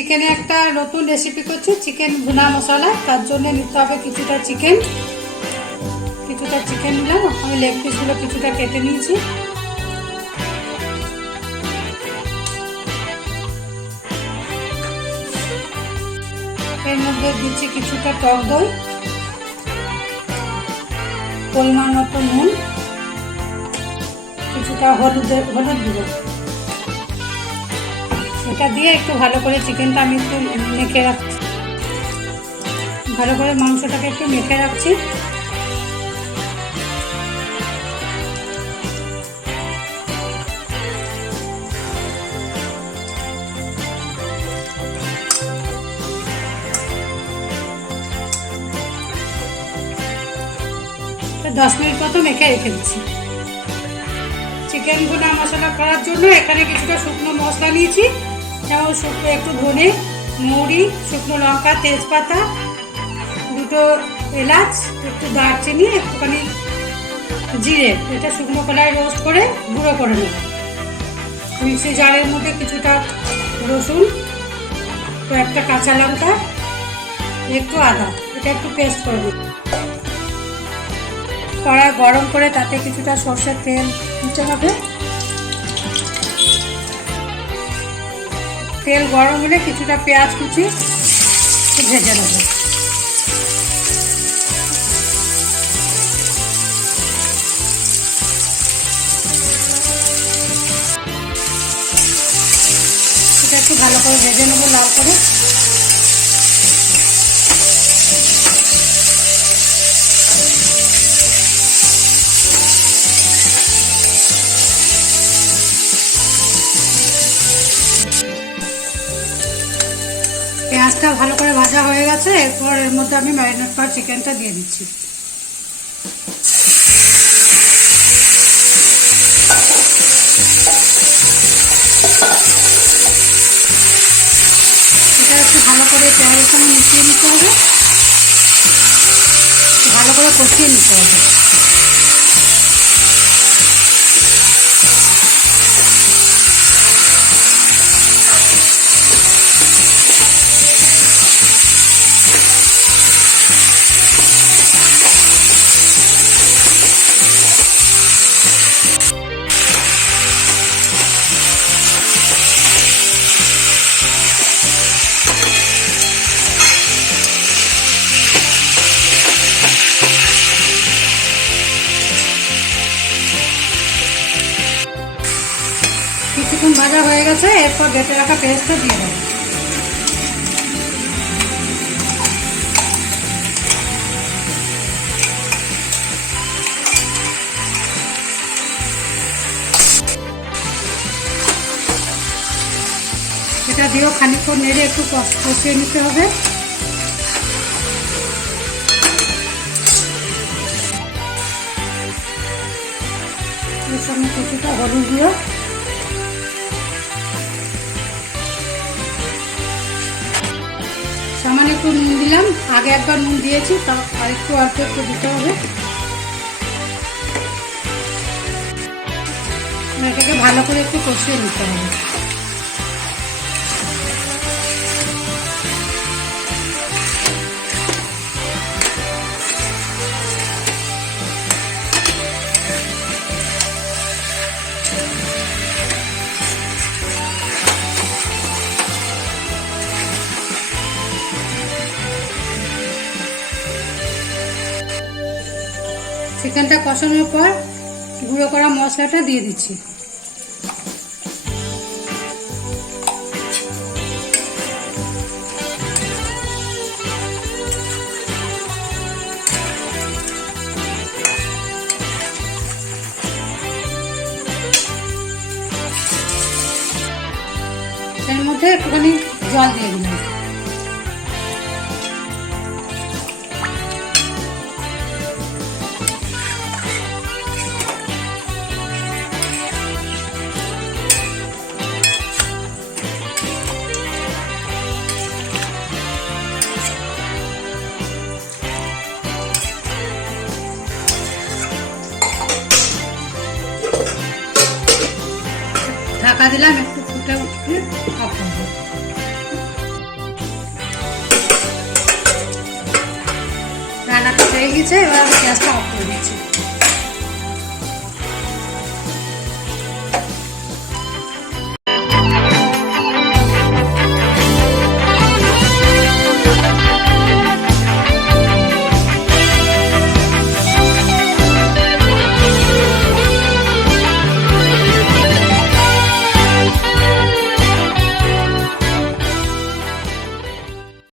চিকেনে একটা নতুন রেসিপি করছি, চিকেন ভুনা মশলা। তার জন্য নিতে হবে কিছুটা চিকেন নিলাম। আমি লেগ পিসগুলো কিছুটা কেটে নিয়েছি। এর মধ্যে দিচ্ছি কিছুটা টক দই, পরিমাণ মতো নুন, কিছুটা হলুদ গুঁড়ো। এটা দিয়ে একটু ভালো করে চিকেনটা আমি একটু মেখে রাখছি, ভালো করে মাংসটাকে একটু মেখে রাখছি। তো 10 মিনিট মতো মেখে রেখে দিচ্ছি। চিকেন ভুনা মশলা করার জন্য এখানে কিছুটা শুকনো মশলা নিয়েছি, যেমন একটু ধনে, মৌরি, শুকনো লঙ্কা, তেজপাতা, দুটো এলাচ, একটু দারচিনি, একটুখানি জিরে। এটা শুকনো কড়াই রোস্ট করে গুঁড়ো করে নেব। মিক্সি জারের মধ্যে কিছুটা রসুন, একটা কাঁচা লঙ্কা, একটু আদা, এটা একটু পেস্ট করে নেব। কড়াই গরম করে তাতে কিছুটা সর্ষের তেল দিতে হবে। তেল গরম হলে কিছুটা পেঁয়াজ কুচি ভেজে নেব। এটা একটু ভালো করে ভেজে নেব, লাল করে। পেঁয়াজটা ভালো করে ভাজা হয়ে গেছে। এরপর এর মধ্যে আমি ম্যারিনেট করা চিকেনটা দিয়ে দিচ্ছি। এটা একটু ভালো করে পেঁয়াজের সঙ্গে মিশিয়ে নিতে হবে, ভালো করে কষিয়ে নিতে হবে। কিছুক্ষণ ভাজা হয়ে গেছে। এরপর বেটে রাখা পেস্টটা দিয়ে দেবো। এটা দিয়েও খানিকক্ষণ নেড়ে একটু কষিয়ে নিতে হবে। এর সঙ্গে কিছুটা হলুদ গুঁড়ো, সামান্য একটু নুন দিলাম। আগে একবার নুন দিয়েছি, তা আরেকটু একটু দিতে হবে। এটাকে ভালো করে একটু কষিয়ে নিতে হবে। চিকেনটা কষানোর পর গুঁড়ো করা মশলাটা দিয়ে দিচ্ছি। এর মধ্যে একটুখানি জল দিয়ে দিলাম। ঢাকা দিলাম, একটু ফুটে উঠলে অফ করবো। রান্নাটা হয়ে গেছে, এবার আমি গ্যাসটা অফ করে দিচ্ছি।